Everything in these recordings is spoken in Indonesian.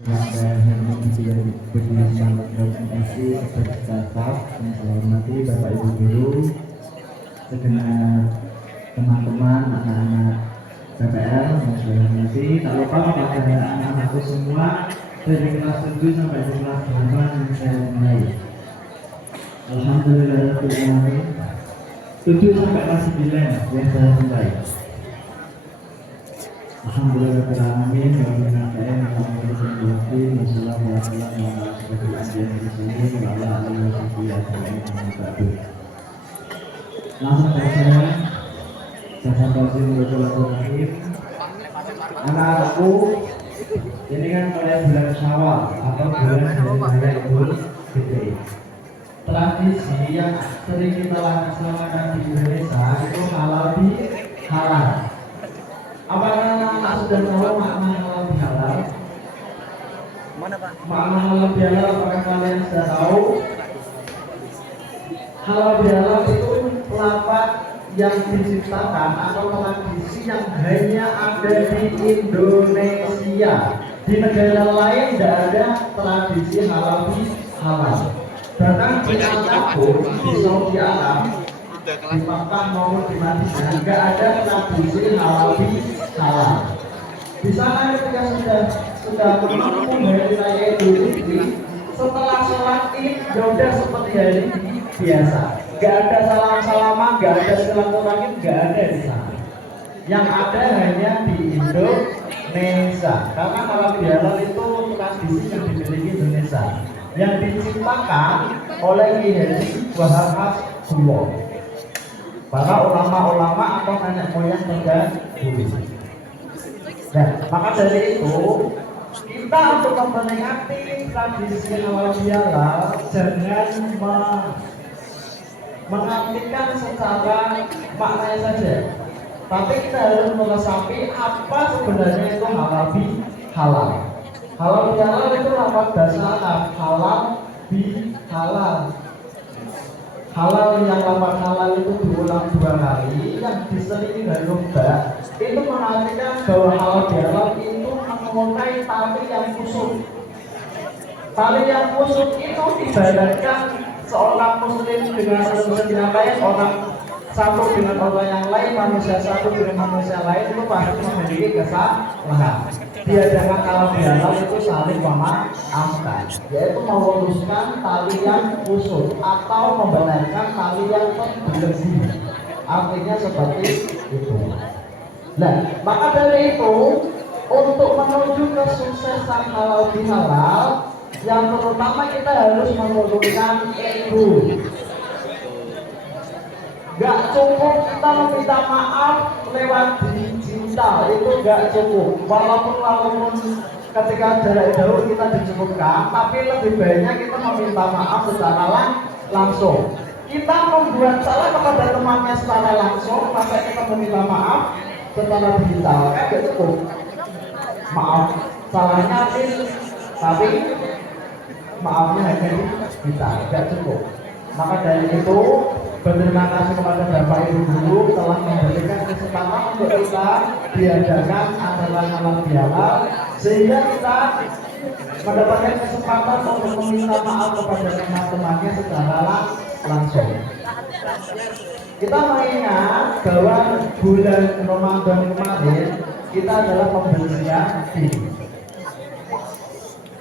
Saya menjadi penyiasat organisasi beserta staf yang saya hormati Bapak Ibu Guru, segenap teman-teman anak-anak PPL yang saya hormati, tak lupa kepada anak-anakku semua dari kelas 7 sampai kelas 8 yang saya hormati. Alhamdulillah 7 sampai kelas 9 yang saya hormati. Alhamdulillahirrahmanirrahim. Langsung dari saya anak-anakku, ini kan mulai bulan Syawal atau bulan Raya Idul Fitri. Tradisi yang sering kita laksanakan di Indonesia itu halal di halal. Apakah anak sudah tahu makna halal bihalal? Mana Pak? Makna halal bihalal apakah kalian sudah tahu? Halal bihalal itu lafaz yang diciptakan atau tradisi yang hanya ada di Indonesia. Di negara lain tidak ada tradisi halal bihalal. Bahkan di Arab pun, di Saudi Arab, di Makkah maupun di Madinah nggak ada tradisi halal bihalal. Di sana ketika sudah hari raya Idul Fitri, setelah sholat Id sudah seperti hari biasa. Nggak ada salam-salaman, nggak ada silaturahim, nggak ada di sana. Yang ada hanya di Indonesia. Karena halal bihalal itu tradisi yang dimiliki Indonesia, yang diciptakan oleh Ki Haji Wahab Hasbuloh, para ulama-ulama atau nenek moyang terdahulu. Nah, maka dari itu kita untuk memperingati tradisi halal bihalal jangan mengartikan secara maknanya saja, tapi kita harus meresapi apa sebenarnya itu halal bihalal. Halal bihalal itu lafaz bahasa Arab, halal bihalal. Halal yang lafaz halal itu diulang 2 kali, yang diselingi dari ba, itu mengartikan bahwa halal bihalal itu menguasai tali yang kusut. Tali yang kusut itu ibaratkan seorang muslim dengan muslim yang lain, orang satu dengan orang yang lain, manusia satu dengan manusia lain itu pasti memiliki kesalahan. Diadakan halal bihalal itu saling memaafkan, yaitu meluruskan tali yang kusut atau membenarkan tali yang berlebih. Artinya seperti itu. Nah, maka dari itu untuk menuju kesuksesan halal bihalal, yang terutama kita harus menurunkan ego. Gak cukup kita meminta maaf lewat digital, itu gak cukup. Walaupun ketika jarak jauh kita dicukupkan, tapi lebih baiknya kita meminta maaf secara langsung. Kita membuat salah kepada temannya secara langsung, maka kita meminta maaf secara digital, kan gak cukup. Maaf, salahnya tapi maafnya hanya digital, gak cukup. Maka dari itu berterima kasih kepada Bapak Ibu Guru telah memberikan kesempatan untuk kita diadakan acara halal bihalal, sehingga kita mendapatkan kesempatan untuk meminta maaf kepada teman-temannya secara langsung. Kita mengingat bahwa bulan Ramadan kemarin kita adalah pembersihan diri.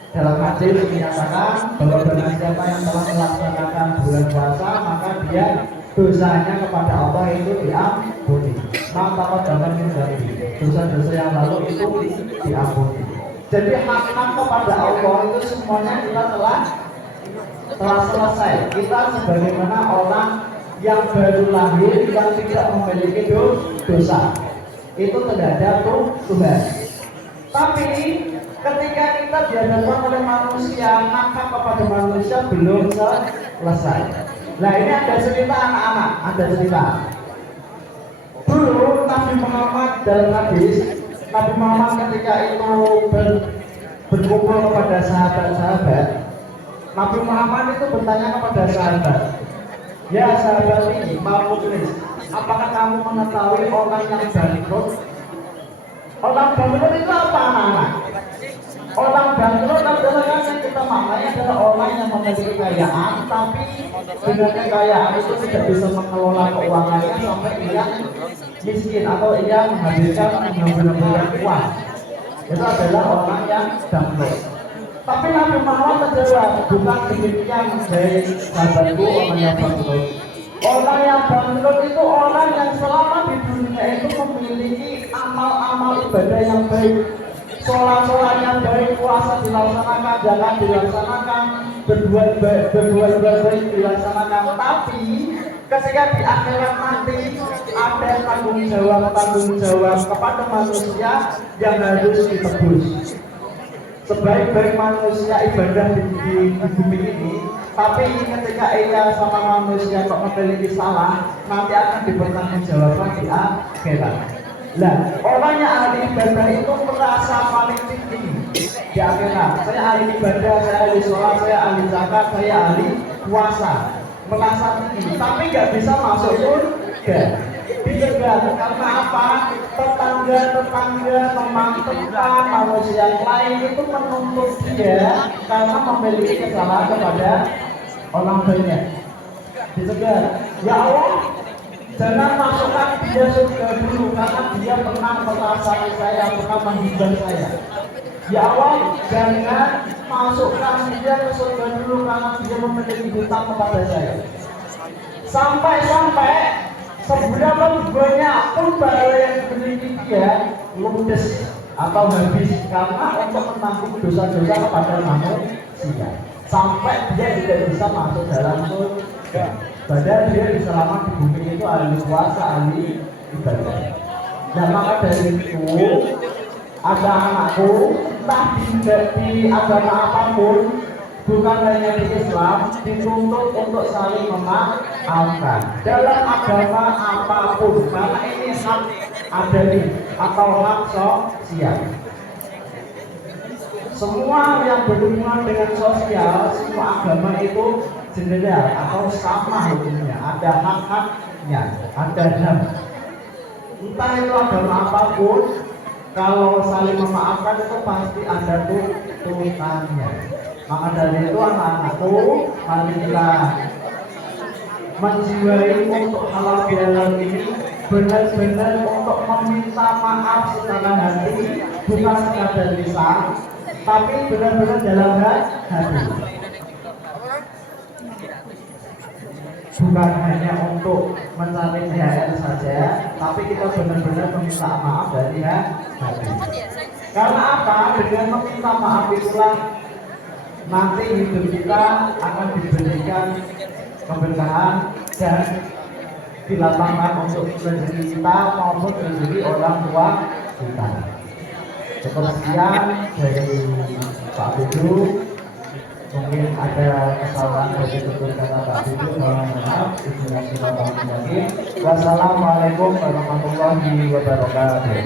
Dalam hadis menyatakan bahwa barang siapa yang telah melaksanakan bulan puasa, maka dia dosanya kepada Allah itu diampuni. Maka jangan menjadi dosa-dosa yang lalu itu diampuni. Jadi hak-hak kepada Allah itu semuanya kita telah selesai. Kita sebagaimana orang yang baru lahir yang tidak memiliki dosa, itu terhadap Tuhan. Tapi ketika kita dihadapkan oleh manusia, maka kepada manusia belum selesai. Nah, ini ada cerita anak-anak, ada cerita. Dulu Nabi Muhammad dalam hadis, Nabi Muhammad ketika itu berkumpul kepada sahabat-sahabat, Nabi Muhammad itu bertanya kepada sahabat, ya sahabat ini, mau tulis, apakah kamu mengetahui orang yang bangkrut? Orang bangkrut itu apa anak-anak? Orang bangkrut maknanya adalah orang yang memiliki kekayaan, tapi dengan kekayaan itu tidak bisa mengelola keuangannya sampai ia miskin atau ia menghabiskan benar-benar uang. Itu adalah orang yang bangkrut. Tapi Nabi Muhammad menjawab, bukan demikian baik sahabatku orang yang bangkrut. Orang yang bangkrut itu orang yang selama di dunia itu memiliki amal-amal ibadah yang baik, sholat yang baik, puasa dilaksanakan, zakat dilaksanakan, berbuat baik dilaksanakan. Tapi ketika di akhirat nanti ada tanggung jawab kepada manusia yang harus ditebus. Sebaik-baik manusia ibadah di bumi ini, tapi ketika ia sama manusia kok memiliki salah, nanti akan dipertanggungjawabkan di akhirat. Nah, orang yang ahli ibadah itu merasa paling tinggi di akhirat. Saya ahli ibadah, saya ahli sholat, saya ahli zakat, saya ahli puasa, merasa tinggi, tapi nggak bisa masuk surga. Dijegal karena apa? Tetangga teman manusia yang lain itu menuntut dia karena memiliki kesalahan kepada orang banyak. Dijegal, ya Allah, jangan masukkan dia surga dulu karena dia pernah merasai saya, pernah menghibur saya. Ya Allah, jangan masukkan dia ke surga dulu karena dia memiliki hutang kepada saya. Sampai seberapa banyak pun pahala yang dimiliki dia ludes atau habis karena untuk menanggung dosa-dosa kepada manusia, sampai dia tidak bisa masuk dalam surga. Padahal dia selama di bumi itu ahli puasa, ahli ibadah. Nah, maka dari itu ada anakku entah di agama apapun, bukan hanya di Islam, dituntut untuk saling memaafkan dalam agama apapun, karena ini hak adami atau hak sosial. Semua yang berhubungan dengan sosial, semua agama itu general atau sama hukumnya, ada hak-haknya, ada HAM. Entah itu agama apapun, kalau saling memaafkan itu pasti ada tuntutannya. Maka dari itu anak-anakku, marilah menjiwai untuk halal bihalal ini benar-benar untuk meminta maaf secara hati, bukan sekadar lisan, tapi benar-benar dalam hati. Bukan hanya untuk mencari THR saja, tapi kita benar-benar meminta maaf dari hati. Karena apa? Dengan meminta maaf itulah nanti hidup kita akan diberikan keberkahan dan dilapangkan untuk rezeki kita maupun rezeki orang tua kita. Cukup sekian dari Pak Budu. Mungkin ada kesalahan dari tutur kata Pak Budu, mohon maaf. Wassalamualaikum warahmatullahi wabarakatuh.